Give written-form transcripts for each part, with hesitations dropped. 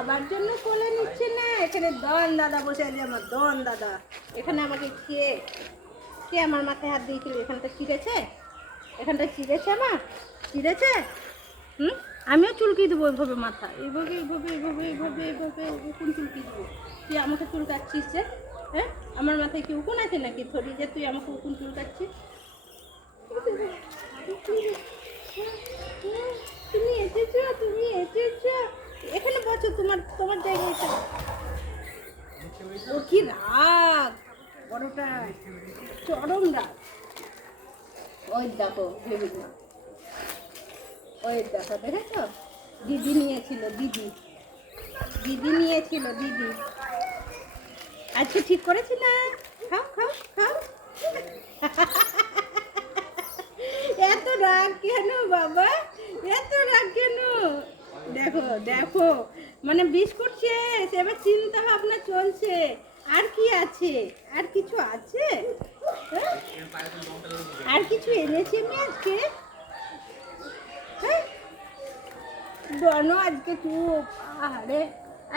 খাবার জন্য কোলে নিচ্ছে না, এখানে ডন দাদা বসে আছে, আমার ডন দাদা। এখানে আমাকে খেয়ে কে আমার মাথায় হাত দিয়েছিল, এখানটা চিড়েছে, এখানটা চিড়েছে, আমার চিড়েছে। আমিও চুলকি দেবো এইভাবে মাথা, এইভাবে এইভাবে এইভাবে এইভাবে এইভাবে উকুন চুলকি দেবো। তুই আমাকে চুলকাচ্ছিস যে? হ্যাঁ, আমার মাথায় কি উকুন আছে নাকি ধরি যে তুই আমাকে উকুন চুলকাচ্ছিস? তুমি এসেছো, তুমি এসেছো, এখানে বসো, তোমার তোমার জায়গায় এসে। ও কি রাগ, বড়টা চরম রাগ। ওই দেখো ভেবেছো, ওই দেখো, দেখেছো? দিদি নিয়েছিল, দিদি দিদি নিয়েছিল, দিদি। আজকে ঠিক করেছি না? খাও খাও খাও। এত রাগ কেন বাবা, এত রাগ কেন? দেখো দেখো, মানে বিস্কুট শেষ, এবার চিন্তা ভাবনা চলছে আর কি আছে, আর কিছু আছে? হ্যাঁ? আর কিছু এনেছি আমি আজকে? হ্যাঁ, ডনও আজকে চুপ। আরে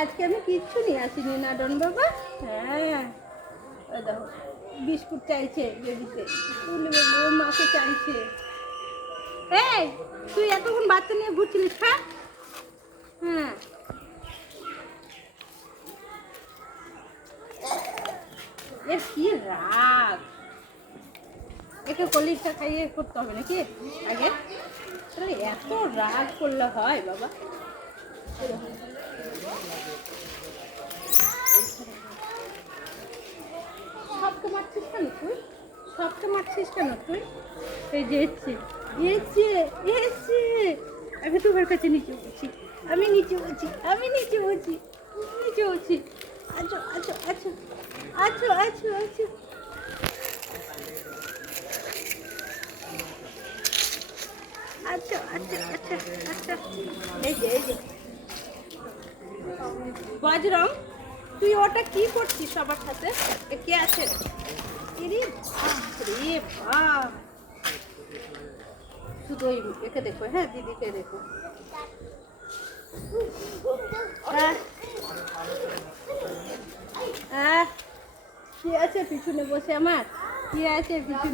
আজকে আমি কিচ্ছু নিয়ে আসিনি না ডন বাবা। হ্যাঁ, ওই দেখো বিস্কুট চাইছে বেবিতে, তুলে বেবি ওর মাকে চাইছে। এই তুই এতক্ষণ বাচ্চা নিয়ে ঘুরছিলিস, খা। হ্যাঁ, এ কি রাগ, একে কলিজটা খাইয়ে করতে হবে নাকি আগে? তাহলে এত রাগ করলে হয় বাবা? সবকে মারছিস কেন তুই, সবকে মারছিস কেন তুই? এই যে এসছে, এসছে, এসছে। আমি তোমার কাছে নিচে বলছি, আমি নিচে বলছি, আমি নিচে বলছি, নিচে বলছি। আচ্ছা আচ্ছা আচ্ছা আচ্ছা আচ্ছা আচ্ছা আচ্ছা আচ্ছা আচ্ছা আচ্ছা। এই যে, এই যে বজরং, তুই ওটা কি করছিস সবার সাথে? কে আছে? রে বাপ রে বাপ, শুধু ওই একে দেখো, হ্যাঁ দিদিকে দেখো। কি আছে পিছনে বসে আমার, কি আছে পিছনে?